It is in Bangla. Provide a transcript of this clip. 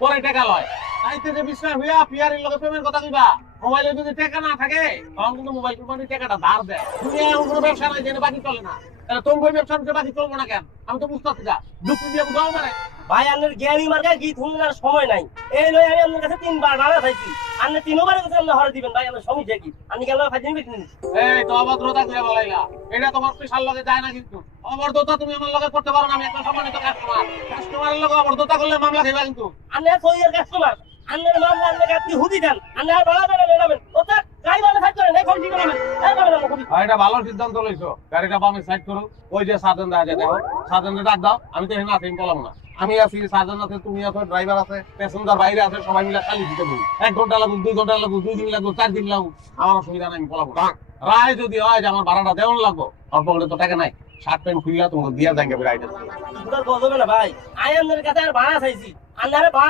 পরে টাকা লয়। তাইতে যে বিশ্বাস হইয়া পিয়ারের লগে প্রেমের কথা কইবা, মোবাইলে যদি টাকা না থাকে তখন কিন্তু মোবাইল কোম্পানি টাকাটা ধার দেয়। তুমি এমন কোনো ব্যবসা নাই যেটা বাকি চলে না। তাহলে তোমার ব্যবসা বাকি চলবো না কেন? আমি তো বুঝতে পারছি না। ডুপ্লি দিয়ে দাও মানে ভাই আপনার জ্ঞানী মার্কায় গীত শুনবার সময় নাই। এই লই আমি আপনার কাছে 3 বার ভাড়া চাইছি, আপনি 3 বারের কাছে আপনি হরে দিবেন। ভাই আমার সমস্যা কি? আপনি কেন ফাইজিং বিক্রি? এই তো অভদ্রতা করে বলাইলা। এটা তোমার স্পেশাল লগে যায় না কিন্তু। অভদ্রতা তুমি আমার লগে করতে পারো না। আমি একটা সম্মানিত কাস্টমার। কাস্টমারের লগে অভদ্রতা করলে মামলা খাইবা কিন্তু। আপনি কইয়ের কাস্টমার, আপনার মামলা আপনি আপনি হুদি দেন, আপনি আর ভাড়া দেন নেবেন। ওটা ড্রাইভারে ফাইট করেন, এখন কি করেন? এই করেন না খুবই। আর এটা ভালো সিদ্ধান্ত লইছো। গাড়িটা বামে সাইড করো। ওই যে সার্জন দেখা যায় দেখো। সার্জনকে ডাক দাও। আমি তো এখানে আছি, বললাম না। আমি আছি, সার্জন আছে, তুমি আছো, ড্রাইভার আছে, প্যাসেঞ্জার বাইরে আছে, সবাই মিলে খালি দিতে বলি। 1 ঘন্টা লাগুক, 2 ঘন্টা লাগুক, 2 দিন লাগুক, 4 দিন লাগুক, আমার অসুবিধা নাই, আমি বলাবো না। রায় যদি হয় যে আমার ভাড়াটা দেওয়ান লাগবো, অল্প করে তো টাকা নাই, শার্ট প্যান্ট খুলিয়া তোমাকে দিয়া যাইবে রাইডে। বুঝতে পারবে না ভাই, আই আপনার কাছে আর ভাড়া চাইছি, আপনারে ভাড়া